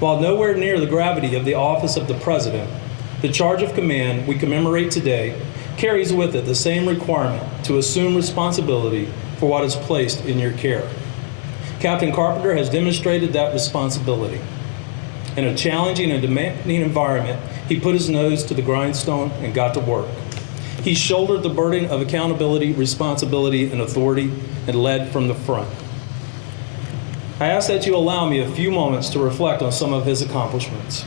While nowhere near the gravity of the office of the President, the charge of command we commemorate today carries with it the same requirement to assume responsibility for what is placed in your care. Captain Carpenter has demonstrated that responsibility. In a challenging and demanding environment, he put his nose to the grindstone and got to work. He shouldered the burden of accountability, responsibility, and authority and led from the front. I ask that you allow me a few moments to reflect on some of his accomplishments.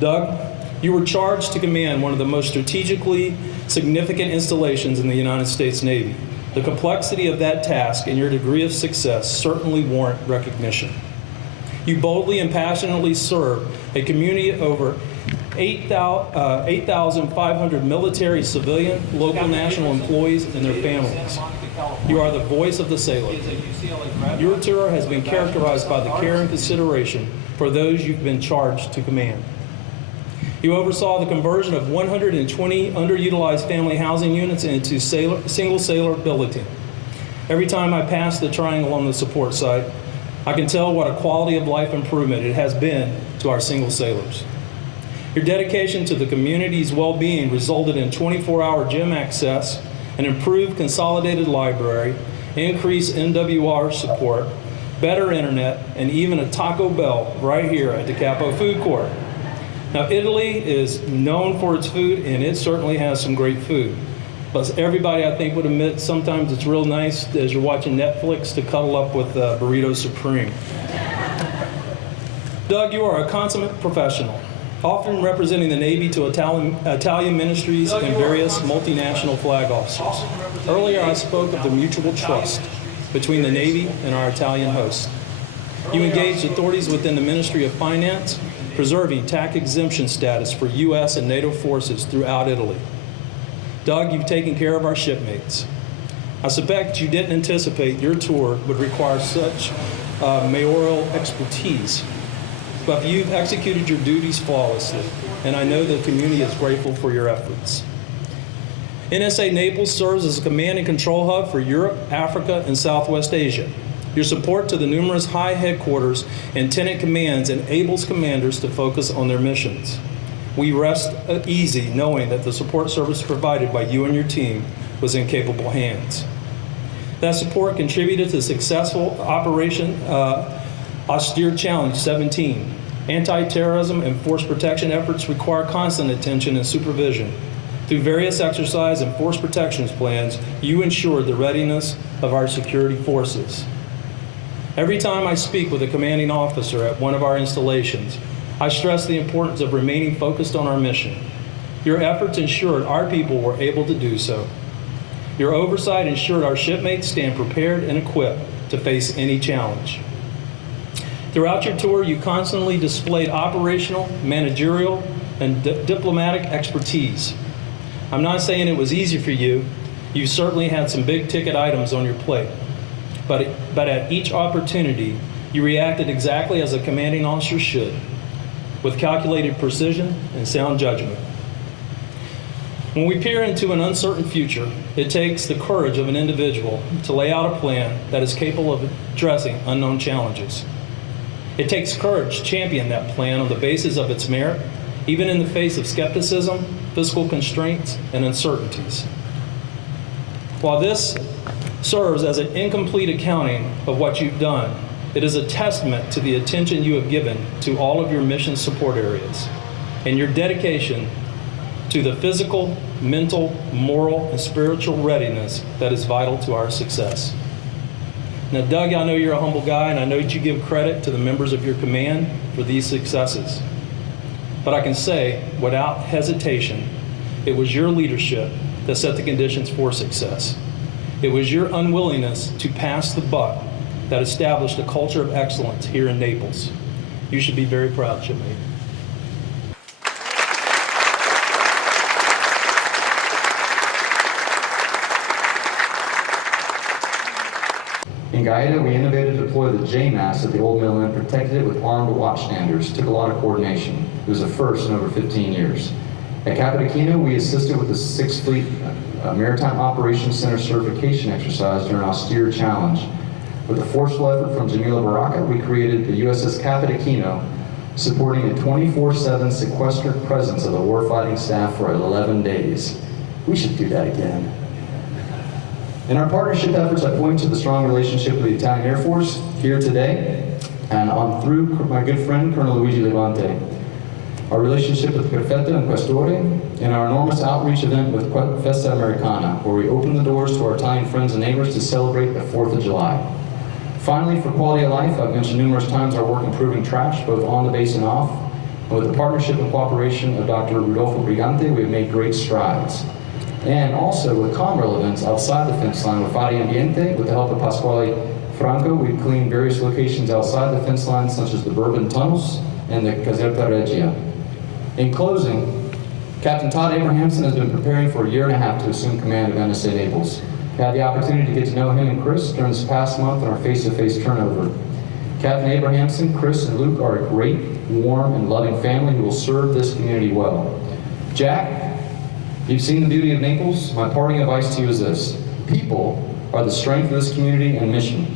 Doug, you were charged to command one of the most strategically significant installations in the United States Navy. The complexity of that task and your degree of success certainly warrant recognition. You boldly and passionately serve a community of over 8,500 military, civilian, local, national employees and their families. You are the voice of the sailor. Your tour has been characterized by the care and consideration for those you've been charged to command. You oversaw the conversion of 120 underutilized family housing units into single sailor billeting. Every time I pass the triangle on the support site, I can tell what a quality of life improvement it has been to our single sailors. Your dedication to the community's well-being resulted in 24-hour gym access, an improved consolidated library, increased NWR support, better internet, and even a Taco Bell right here at the Capo Food Court. Now, Italy is known for its food, and it certainly has some great food. But everybody, I think, would admit sometimes it's real nice as you're watching Netflix to cuddle up with Burrito Supreme. Doug, you are a consummate professional, often representing the Navy to Italian ministries and various multinational flag officers. Earlier, I spoke of the mutual trust between the Navy and our Italian host. You engaged authorities within the Ministry of Finance, preserving tax exemption status for U.S. and NATO forces throughout Italy. Doug, you've taken care of our shipmates. I suspect you didn't anticipate your tour would require such mayoral expertise, but you've executed your duties flawlessly, and I know the community is grateful for your efforts. NSA Naples serves as a command and control hub for Europe, Africa, and Southwest Asia. Your support to the numerous high headquarters and tenant commands enables commanders to focus on their missions. We rest easy knowing that the support service provided by you and your team was in capable hands. That support contributed to successful Operation Austere Challenge 17. Anti-terrorism and force protection efforts require constant attention and supervision. Through various exercise and force protections plans, you ensured the readiness of our security forces. Every time I speak with a commanding officer at one of our installations, I stress the importance of remaining focused on our mission. Your efforts ensured our people were able to do so. Your oversight ensured our shipmates stand prepared and equipped to face any challenge. Throughout your tour, you constantly displayed operational, managerial, and diplomatic expertise. I'm not saying it was easy for you. You certainly had some big-ticket items on your plate. But at each opportunity, you reacted exactly as a commanding officer should, with calculated precision and sound judgment. When we peer into an uncertain future, it takes the courage of an individual to lay out a plan that is capable of addressing unknown challenges. It takes courage to champion that plan on the basis of its merit, even in the face of skepticism, fiscal constraints, and uncertainties. While this serves as an incomplete accounting of what you've done, it is a testament to the attention you have given to all of your mission support areas and your dedication to the physical, mental, moral, and spiritual readiness that is vital to our success. Now, Doug, I know you're a humble guy, and I know that you give credit to the members of your command for these successes. But I can say, without hesitation, it was your leadership that set the conditions for success. It was your unwillingness to pass the buck that established a culture of excellence here in Naples. You should be very proud, shipmate. In Gaeta, we innovated to deploy the J-mast at the old mill and protected it with armed watchstanders. Took a lot of coordination. It was a first in over 15 years. At Capodichino, we assisted with the 6th Fleet Maritime Operations Center certification exercise during Austere Challenge. With a forceful effort from Jamila Baraka, we created the USS Capodichino, supporting a 24/7 sequestered presence of the warfighting staff for 11 days. We should do that again. In our partnership efforts, I point to the strong relationship with the Italian Air Force here today, and through my good friend, Colonel Luigi Levante. Our relationship with Prefetto and Questore, and our enormous outreach event with Festa Americana, where we open the doors to our Italian friends and neighbors to celebrate the 4th of July. Finally, for quality of life, I've mentioned numerous times our work improving trash, both on the base and off. And with the partnership and cooperation of Dr. Rudolfo Brigante, we have made great strides. And also with Conrail events outside the fence line with Fari Ambiente, with the help of Pasquale Franco, we've cleaned various locations outside the fence line, such as the Bourbon Tunnels and the Caserta Regia. In closing, Captain Todd Abrahamson has been preparing for a year and a half to assume command of NSA Naples. I had the opportunity to get to know him and Chris during this past month in our face-to-face turnover. Captain Abrahamson, Chris, and Luke are a great, warm, and loving family who will serve this community well. Jack, you've seen the beauty of Naples. My parting advice to you is this: people are the strength of this community and mission,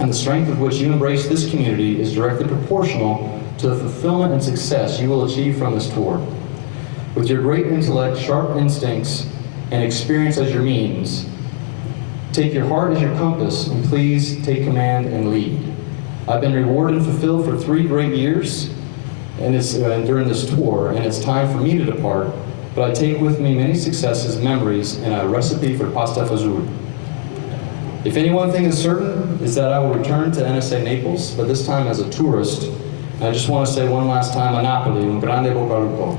and the strength with which you embrace this community is directly proportional to the fulfillment and success you will achieve from this tour. With your great intellect, sharp instincts, and experience as your means, take your heart as your compass, and please take command and lead. I've been rewarded and fulfilled for 3 great years and during this tour, and it's time for me to depart, but I take with me many successes, memories, and a recipe for pasta fazool. If any one thing is certain, is that I will return to NSA Naples, but this time as a tourist. And I just want to say one last time, a Napoli, un grande bocca al lupo.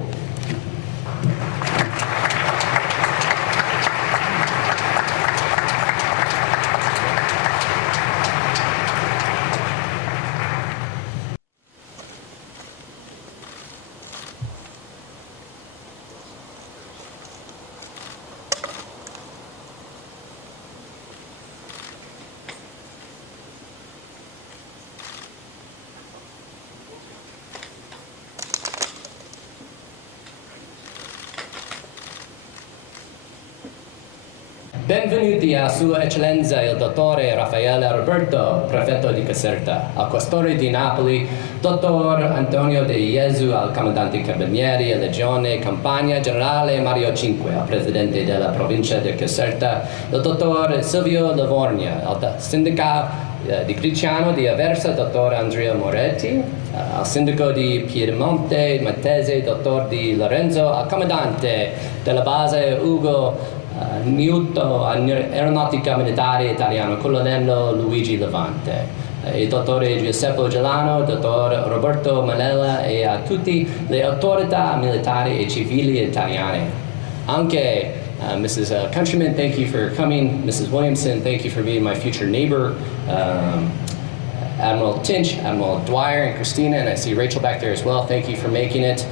Benvenuti a Sua Eccellenza il Dottore Raffaele Roberto, Prefetto di Caserta, al Questore di Napoli, Dottor Antonio De Jesu, al Comandante Carabinieri e Legione Campagna Generale Mario Cinque, al Presidente della Provincia di Caserta, il Dottor Silvio Livornia, al Sindaco di Griciano di Aversa, Dottor Andrea Moretti, al Sindaco di Piemonte Matese, Dottor Di Lorenzo, al Comandante della base Ugo Niuto, Aeronautica Militare Italiano, Colonnello Luigi Levante, il dottore Giuseppe Gelano, dottor Roberto Manella e a tutte le autorità militari e civili italiane. Anche Mrs. Countryman, thank you for coming. Mrs. Williamson, thank you for being my future neighbor. Admiral Tinch, Admiral Dwyer, and Christina, and I see Rachel back there as well. Thank you for making it.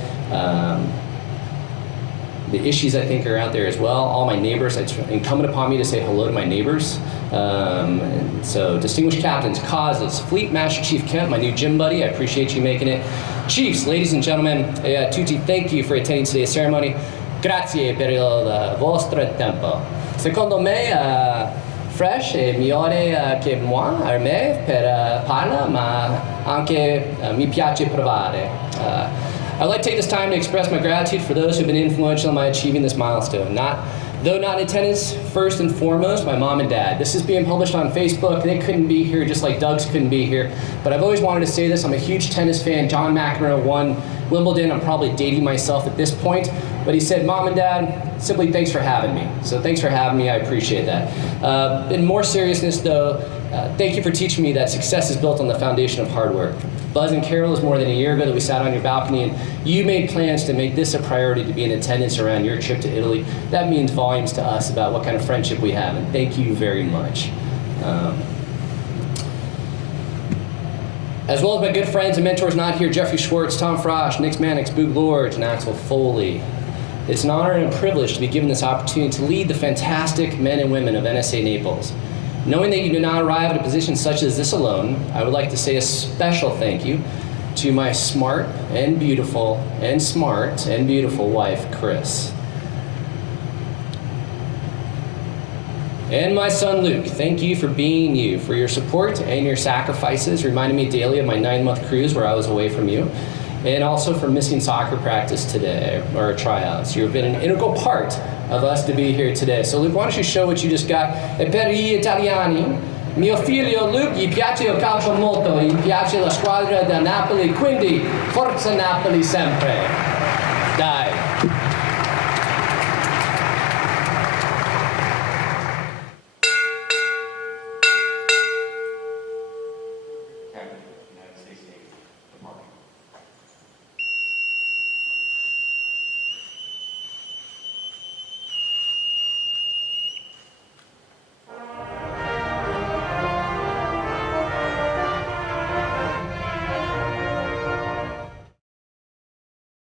The issues I think are out there as well. All my neighbors, it's incumbent upon me to say hello to my neighbors. And so distinguished captains, causes, Fleet Master Chief Kemp, my new gym buddy, I appreciate you making it. Chiefs, ladies and gentlemen, tutti, thank you for attending today's ceremony. Grazie per il vostro tempo. Secondo me, Fresh è migliore che moi, a me, per parla, ma anche mi piace provare. I'd like to take this time to express my gratitude for those who have been influential in my achieving this milestone. Though not in attendance, first and foremost, my mom and dad. This is being published on Facebook. They couldn't be here, just like Doug's couldn't be here. But I've always wanted to say this. I'm a huge tennis fan. John McEnroe won Wimbledon. I'm probably dating myself at this point. But he said, Mom and Dad, simply thanks for having me. So thanks for having me. I appreciate that. In more seriousness, though, thank you for teaching me that success is built on the foundation of hard work. Buzz and Carol, is more than a year ago that we sat on your balcony and you made plans to make this a priority to be in attendance around your trip to Italy. That means volumes to us about what kind of friendship we have, and thank you very much. As well as my good friends and mentors not here, Jeffrey Schwartz, Tom Frosch, Nick Mannix, Boog Lorge, and Axel Foley. It's an honor and a privilege to be given this opportunity to lead the fantastic men and women of NSA Naples. Knowing that you did not arrive at a position such as this alone, I would like to say a special thank you to my smart and beautiful wife, Chris. And my son, Luke, thank you for being you, for your support and your sacrifices, reminding me daily of my 9-month cruise where I was away from you. and also for missing soccer practice today, or tryouts. You've been an integral part of us to be here today. So Luke, why don't you show what you just got? E per gli italiani, mio figlio Luke gli piace il calcio molto, gli piace la squadra da Napoli, quindi forza Napoli sempre. Dai.